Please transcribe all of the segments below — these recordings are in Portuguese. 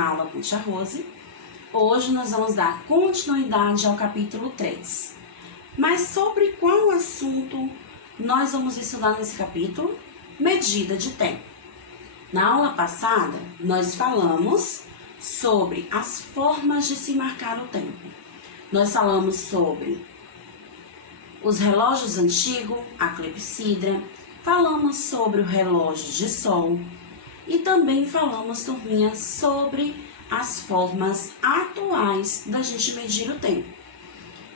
uma aula com Tia Rose. Hoje nós vamos dar continuidade ao capítulo 3. Mas sobre qual assunto nós vamos estudar nesse capítulo? Medida de tempo. Na aula passada, nós falamos sobre as formas de se marcar o tempo. Nós falamos sobre os relógios antigos, a clepsidra, falamos sobre o relógio de sol e também falamos, turminha, sobre as formas atuais da gente medir o tempo,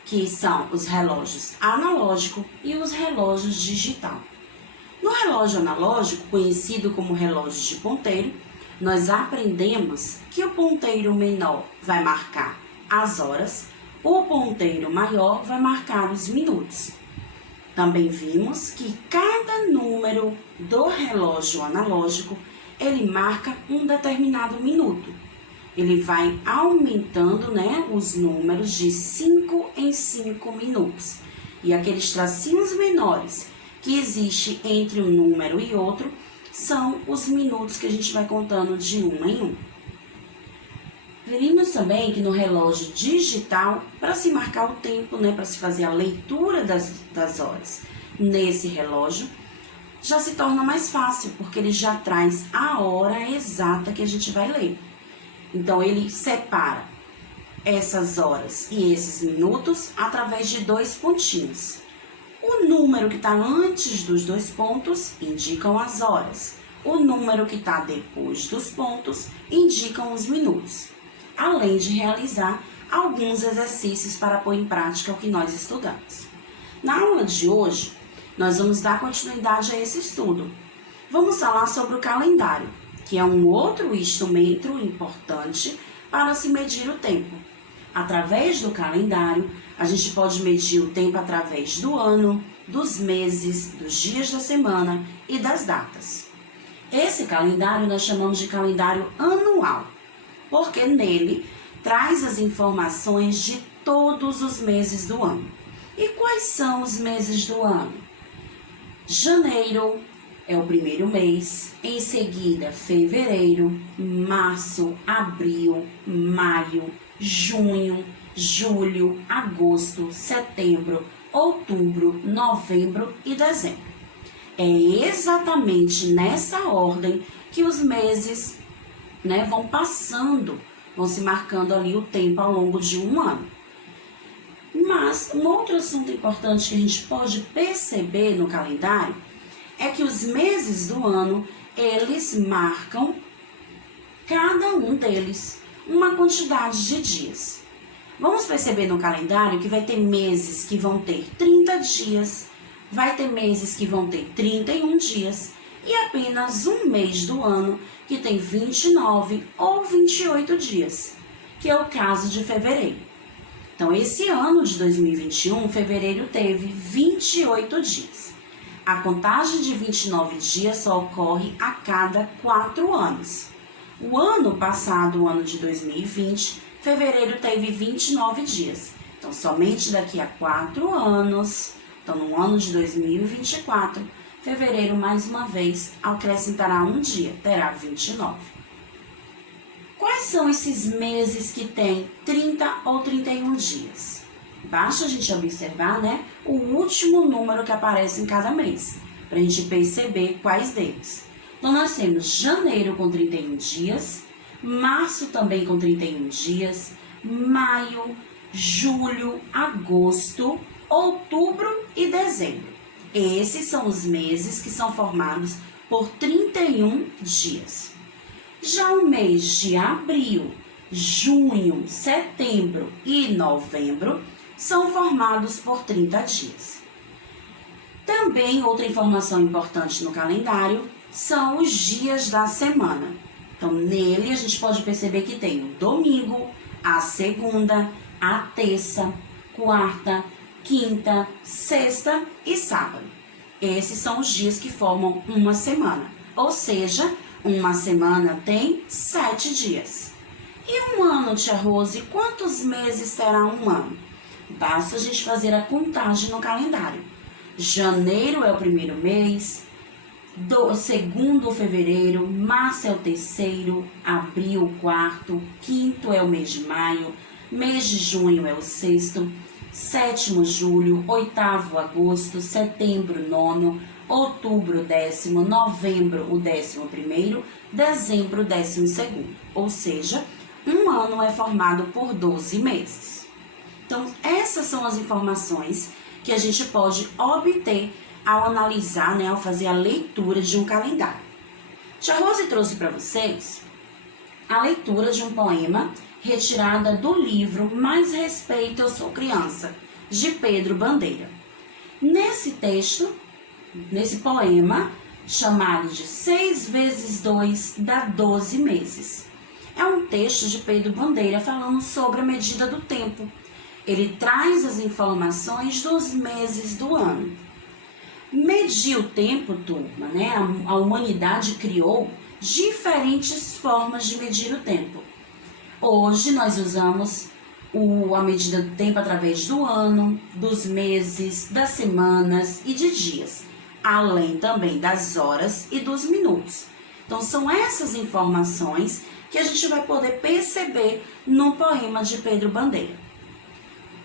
que são os relógios analógico e os relógios digital. No relógio analógico, conhecido como relógio de ponteiro, nós aprendemos que o ponteiro menor vai marcar as horas, o ponteiro maior vai marcar os minutos. Também vimos que cada número do relógio analógico, ele marca um determinado minuto. Ele vai aumentando, os números de 5 em 5 minutos. E aqueles tracinhos menores que existe entre um número e outro são os minutos que a gente vai contando de um em um. Vimos também que no relógio digital, para se marcar o tempo, para se fazer a leitura das horas nesse relógio, já se torna mais fácil, porque ele já traz a hora exata que a gente vai ler. Então, ele separa essas horas e esses minutos através de 2 pontinhos. O número que está antes dos 2 pontos indicam as horas. O número que está depois dos pontos indicam os minutos. Além de realizar alguns exercícios para pôr em prática o que nós estudamos. Na aula de hoje, nós vamos dar continuidade a esse estudo. Vamos falar sobre o calendário, que é um outro instrumento importante para se medir o tempo. Através do calendário, a gente pode medir o tempo através do ano, dos meses, dos dias da semana e das datas. Esse calendário nós chamamos de calendário anual, porque nele traz as informações de todos os meses do ano. E quais são os meses do ano? Janeiro é o primeiro mês, em seguida fevereiro, março, abril, maio, junho, julho, agosto, setembro, outubro, novembro e dezembro. É exatamente nessa ordem que os meses vão passando, vão se marcando ali o tempo ao longo de um ano. Mas um outro assunto importante que a gente pode perceber no calendário é que os meses do ano, eles marcam, cada um deles, uma quantidade de dias. Vamos perceber no calendário que vai ter meses que vão ter 30 dias, vai ter meses que vão ter 31 dias e apenas um mês do ano que tem 29 ou 28 dias, que é o caso de fevereiro. Então, esse ano de 2021, fevereiro teve 28 dias. A contagem de 29 dias só ocorre a cada 4 anos. O ano passado, o ano de 2020, fevereiro teve 29 dias. Então, somente daqui a 4 anos, então no ano de 2024, fevereiro, mais uma vez, acrescentará um dia, terá 29. Quais são esses meses que têm 30 ou 31 dias? Basta a gente observar, o último número que aparece em cada mês, para a gente perceber quais deles. Então, nós temos janeiro com 31 dias, março também com 31 dias, maio, julho, agosto, outubro e dezembro. Esses são os meses que são formados por 31 dias. Já o mês de abril, junho, setembro e novembro são formados por 30 dias. Também outra informação importante no calendário são os dias da semana. Então, nele a gente pode perceber que tem o domingo, a segunda, a terça, quarta, quinta, sexta e sábado. Esses são os dias que formam uma semana, ou seja, uma semana tem 7 dias. E um ano, Tia Rose, quantos meses terá um ano? Basta a gente fazer a contagem no calendário. Janeiro é o primeiro mês, segundo fevereiro, março é o terceiro, abril o quarto, quinto é o mês de maio, mês de junho é o sexto, sétimo julho, oitavo agosto, setembro nono, outubro décimo, novembro o 11º, dezembro o 12º. Ou seja, um ano é formado por 12 meses. Então, essas são as informações que a gente pode obter ao analisar, ao fazer a leitura de um calendário. Tia Rose trouxe para vocês a leitura de um poema retirada do livro Mais Respeito, Eu Sou Criança, de Pedro Bandeira. Nesse texto, nesse poema, chamado de 6 vezes 2 dá 12 meses. É um texto de Pedro Bandeira falando sobre a medida do tempo. Ele traz as informações dos meses do ano. Medir o tempo, turma, a humanidade criou diferentes formas de medir o tempo. Hoje nós usamos a medida do tempo através do ano, dos meses, das semanas e de dias, além também das horas e dos minutos. Então são essas informações que a gente vai poder perceber no poema de Pedro Bandeira.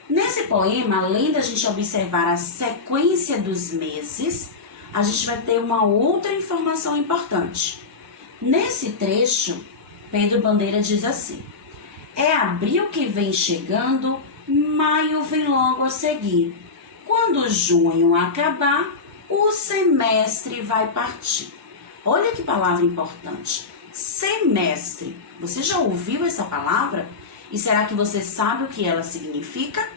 Nesse poema, além da gente observar a sequência dos meses, a gente vai ter uma outra informação importante. Nesse trecho, Pedro Bandeira diz assim: é abril que vem chegando, maio vem logo a seguir. Quando junho acabar, o semestre vai partir. Olha que palavra importante. Semestre. Você já ouviu essa palavra? E será que você sabe o que ela significa?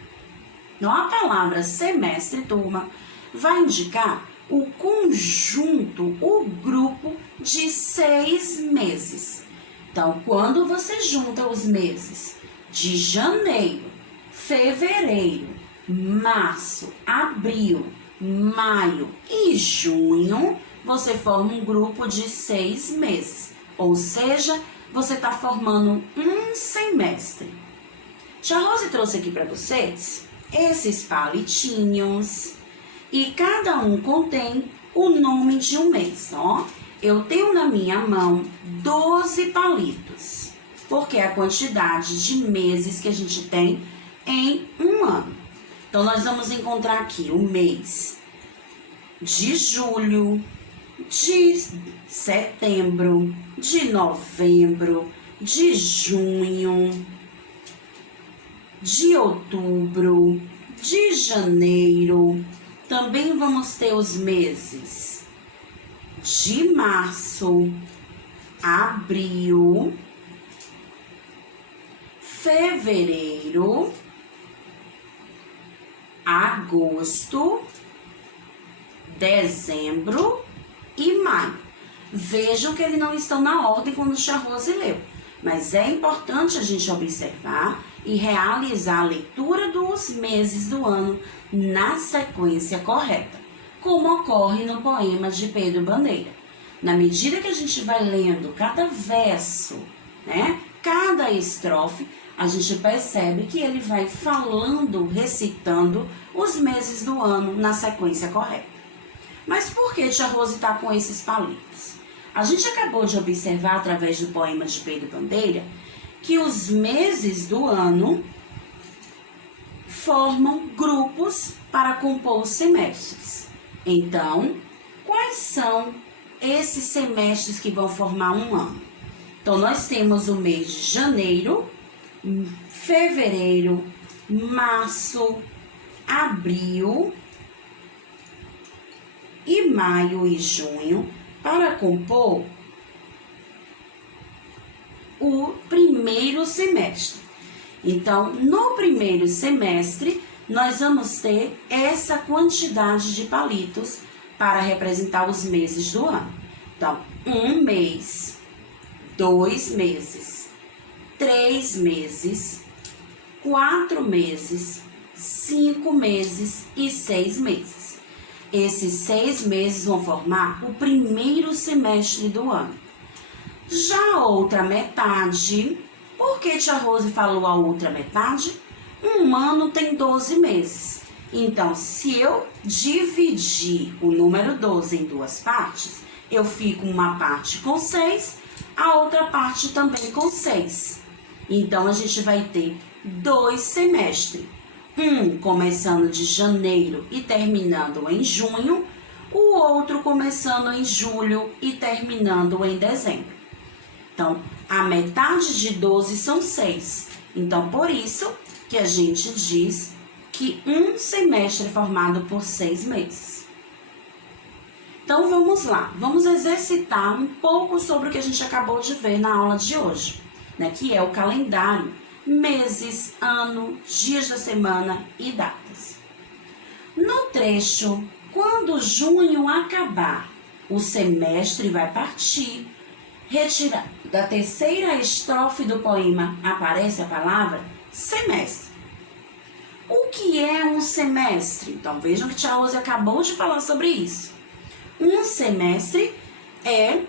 Então, a palavra semestre, turma, vai indicar o conjunto, o grupo de 6 meses. Então, quando você junta os meses de janeiro, fevereiro, março, abril, maio e junho, você forma um grupo de 6 meses. Ou seja, você está formando um semestre. Tia Rose trouxe aqui para vocês esses palitinhos e cada um contém o nome de um mês, ó. Eu tenho na minha mão 12 palitos, porque é a quantidade de meses que a gente tem em um ano. Então, nós vamos encontrar aqui o mês de julho, de setembro, de novembro, de junho, de outubro, de janeiro. Também vamos ter os meses de março, abril, fevereiro, agosto, dezembro e maio. Vejam que eles não estão na ordem quando o Tia Rose leu, mas é importante a gente observar e realizar a leitura dos meses do ano na sequência correta, como ocorre no poema de Pedro Bandeira. Na medida que a gente vai lendo cada verso, cada estrofe, a gente percebe que ele vai falando, recitando os meses do ano na sequência correta. Mas por que Tia Rose está com esses palitos? A gente acabou de observar através do poema de Pedro Bandeira que os meses do ano formam grupos para compor os semestres. Então, quais são esses semestres que vão formar um ano? Então, nós temos o mês de janeiro, fevereiro, março, abril e maio e junho para compor o primeiro semestre. Então, no primeiro semestre, nós vamos ter essa quantidade de palitos para representar os meses do ano. Então, 1 mês, 2 meses, 3 meses, 4 meses, 5 meses e 6 meses. Esses 6 meses vão formar o primeiro semestre do ano. Já a outra metade, por que Tia Rose falou a outra metade? Um ano tem 12 meses. Então, se eu dividir o número 12 em duas partes, eu fico uma parte com 6, a outra parte também com 6. Então, a gente vai ter 2 semestres. Um começando de janeiro e terminando em junho, o outro começando em julho e terminando em dezembro. Então, a metade de 12 são 6. Então, por isso que a gente diz que um semestre é formado por 6 meses. Então, vamos lá. Vamos exercitar um pouco sobre o que a gente acabou de ver na aula de hoje, né? Que é o calendário, meses, ano, dias da semana e datas. No trecho, quando junho acabar, o semestre vai partir. Retira da terceira estrofe do poema, aparece a palavra semestre. O que é um semestre? Então, vejam que tia Rose acabou de falar sobre isso. Um semestre é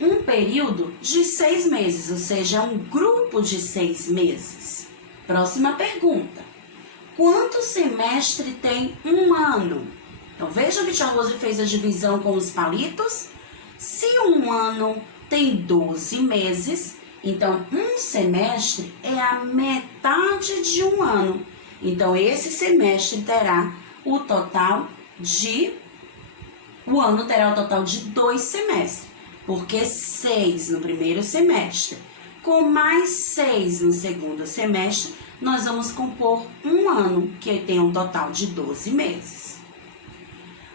um período de 6 meses, ou seja, um grupo de 6 meses. Próxima pergunta. Quanto semestre tem um ano? Então, vejam que tia Rose fez a divisão com os palitos. Se um ano tem 12 meses, então um semestre é a metade de um ano. Então, esse semestre terá o total de... O ano terá o total de 2 semestres. Porque 6 no primeiro semestre, com mais 6 no segundo semestre, nós vamos compor um ano, que tem um total de 12 meses.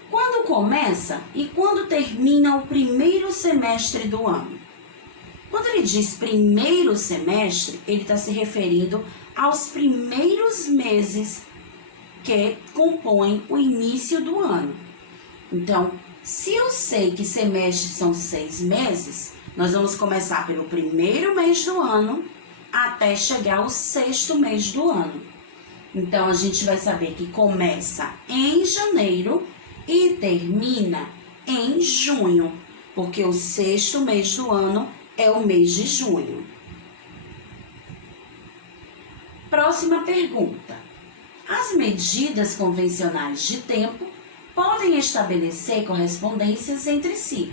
Quando começa e quando termina o primeiro semestre do ano? Quando ele diz primeiro semestre, ele está se referindo aos primeiros meses que compõem o início do ano. Então, se eu sei que semestres são 6 meses, nós vamos começar pelo primeiro mês do ano até chegar ao 6º mês do ano. Então, a gente vai saber que começa em janeiro e termina em junho, porque o 6º mês do ano é o mês de junho. Próxima pergunta. As medidas convencionais de tempo podem estabelecer correspondências entre si.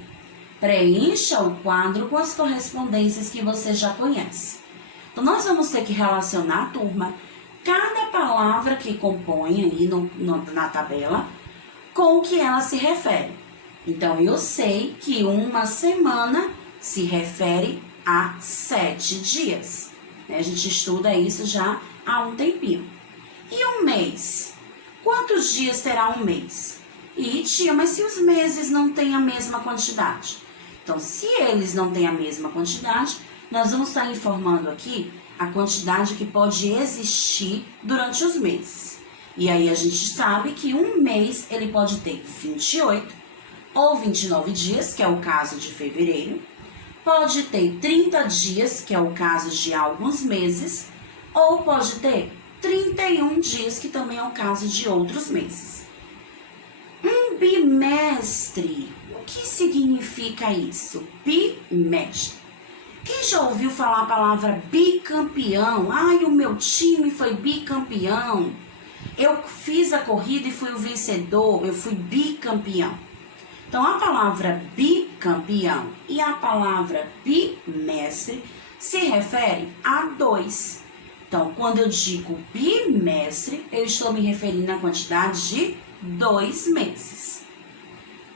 Preencha o quadro com as correspondências que você já conhece. Então, nós vamos ter que relacionar, turma, cada palavra que compõe aí na tabela com o que ela se refere. Então, eu sei que uma semana se refere a 7 dias. A gente estuda isso já há um tempinho. E um mês? Quantos dias terá um mês? E, tia, mas se os meses não têm a mesma quantidade? Então, se eles não têm a mesma quantidade, nós vamos estar informando aqui a quantidade que pode existir durante os meses. E aí, a gente sabe que um mês, ele pode ter 28 ou 29 dias, que é o caso de fevereiro. Pode ter 30 dias, que é o caso de alguns meses. Ou pode ter 31 dias, que também é o caso de outros meses. Um bimestre. O que significa isso? Bimestre. Quem já ouviu falar a palavra bicampeão? Ai, o meu time foi bicampeão. Eu fiz a corrida e fui o vencedor. Eu fui bicampeão. Então, a palavra bicampeão e a palavra bimestre se refere a 2. Então, quando eu digo bimestre, eu estou me referindo à quantidade de 2 meses.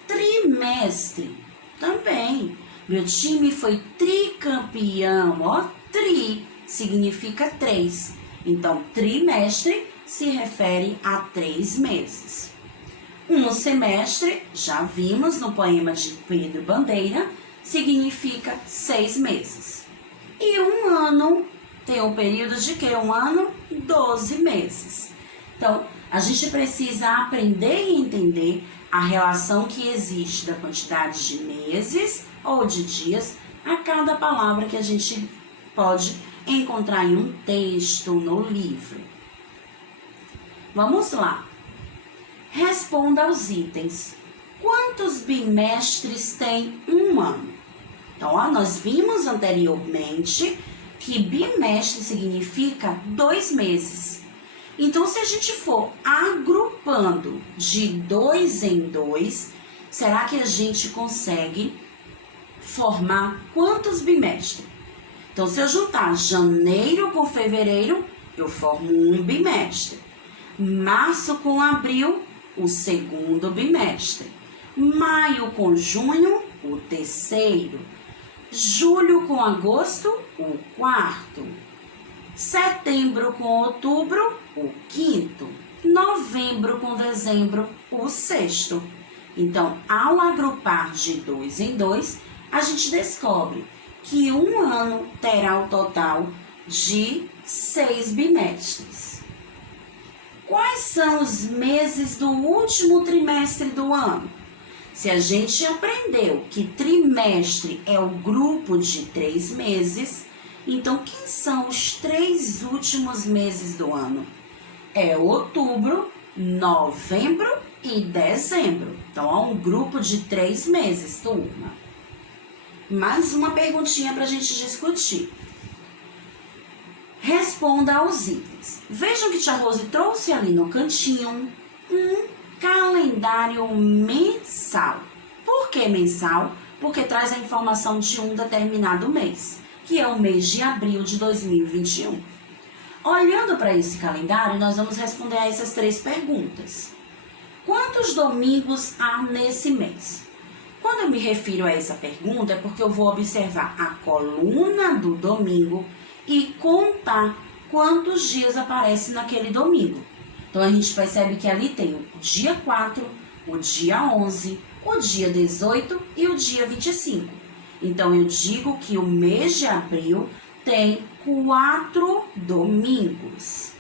Trimestre, também. Meu time foi tricampeão. Ó, tri significa 3. Então, trimestre se refere a 3 meses. Um semestre, já vimos no poema de Pedro Bandeira, significa 6 meses. E um ano tem um período de quê? Um ano? 12 meses. Então, a gente precisa aprender e entender a relação que existe da quantidade de meses ou de dias a cada palavra que a gente pode encontrar em um texto, no livro. Vamos lá. Responda aos itens. Quantos bimestres tem um ano? Então, ó, nós vimos anteriormente que bimestre significa 2 meses. Então, se a gente for agrupando de 2 em 2, será que a gente consegue formar quantos bimestres? Então, se eu juntar janeiro com fevereiro, eu formo um bimestre. Março com abril, o segundo bimestre. Maio com junho, o terceiro. Julho com agosto, o quarto. Setembro com outubro, o quinto. Novembro com dezembro, o sexto. Então, ao agrupar de 2 em 2, a gente descobre que um ano terá o total de 6 bimestres. Quais são os meses do último trimestre do ano? Se a gente aprendeu que trimestre é o grupo de 3 meses, então quem são os 3 últimos meses do ano? É outubro, novembro e dezembro. Então, é um grupo de 3 meses, turma. Mais uma perguntinha para a gente discutir. Responda aos itens. Vejam que tia Rose trouxe ali no cantinho um calendário mensal. Por que mensal? Porque traz a informação de um determinado mês, que é o mês de abril de 2021. Olhando para esse calendário, nós vamos responder a essas 3 perguntas. Quantos domingos há nesse mês? Quando eu me refiro a essa pergunta, é porque eu vou observar a coluna do domingo e contar quantos dias aparece naquele domingo. Então, a gente percebe que ali tem o dia 4, o dia 11, o dia 18 e o dia 25. Então, eu digo que o mês de abril tem 4 domingos.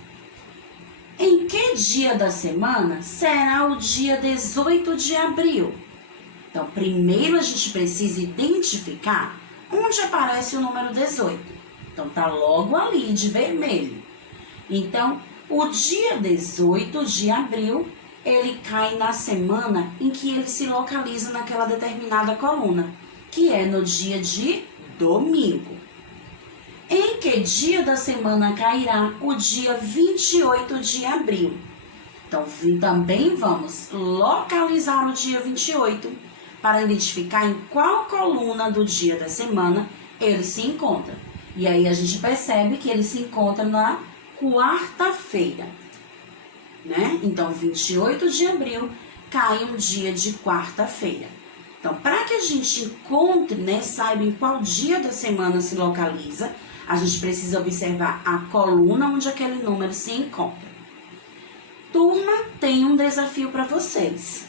Em que dia da semana será o dia 18 de abril? Então, primeiro a gente precisa identificar onde aparece o número 18. Então, tá logo ali de vermelho. Então, o dia 18 de abril, ele cai na semana em que ele se localiza naquela determinada coluna, que é no dia de domingo. Em que dia da semana cairá o dia 28 de abril? Então, também vamos localizar o dia 28 para identificar em qual coluna do dia da semana ele se encontra. E aí a gente percebe que ele se encontra na quarta-feira, né? Então, 28 de abril cai um dia de quarta-feira. Então, para que a gente encontre, né, saiba em qual dia da semana se localiza, a gente precisa observar a coluna onde aquele número se encontra. Turma, tem um desafio para vocês.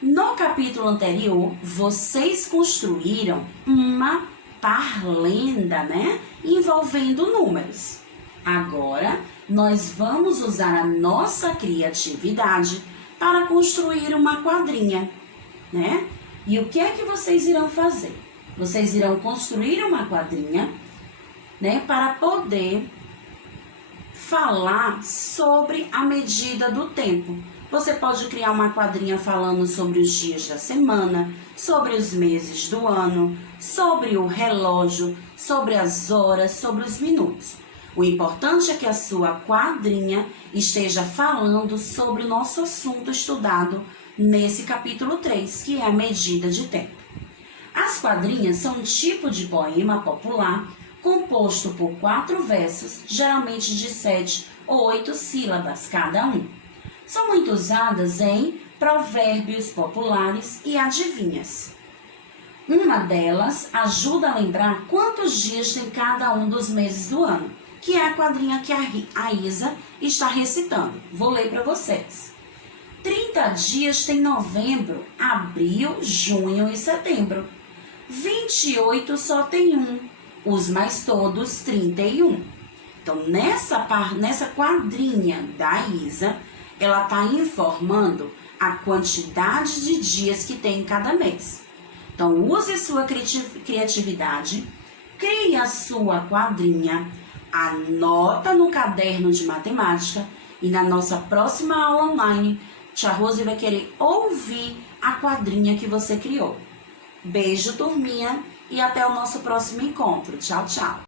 No capítulo anterior, vocês construíram uma parlenda, né, envolvendo números. Agora, nós vamos usar a nossa criatividade para construir uma quadrinha, né? E o que é que vocês irão fazer? Vocês irão construir uma quadrinha, né, para poder falar sobre a medida do tempo. Você pode criar uma quadrinha falando sobre os dias da semana, sobre os meses do ano, sobre o relógio, sobre as horas, sobre os minutos. O importante é que a sua quadrinha esteja falando sobre o nosso assunto estudado nesse capítulo 3, que é a medida de tempo. As quadrinhas são um tipo de poema popular composto por 4 versos, geralmente de 7 ou 8 sílabas cada um. São muito usadas em provérbios populares e adivinhas. Uma delas ajuda a lembrar quantos dias tem cada um dos meses do ano, que é a quadrinha que a Isa está recitando. Vou ler para vocês. 30 dias tem novembro, abril, junho e setembro. 28 só tem um, os mais todos 31. Então, nessa quadrinha da Isa, ela está informando a quantidade de dias que tem em cada mês. Então, use sua criatividade, crie a sua quadrinha, anota no caderno de matemática e na nossa próxima aula online, tia Rose vai querer ouvir a quadrinha que você criou. Beijo, turminha, e até o nosso próximo encontro. Tchau, tchau!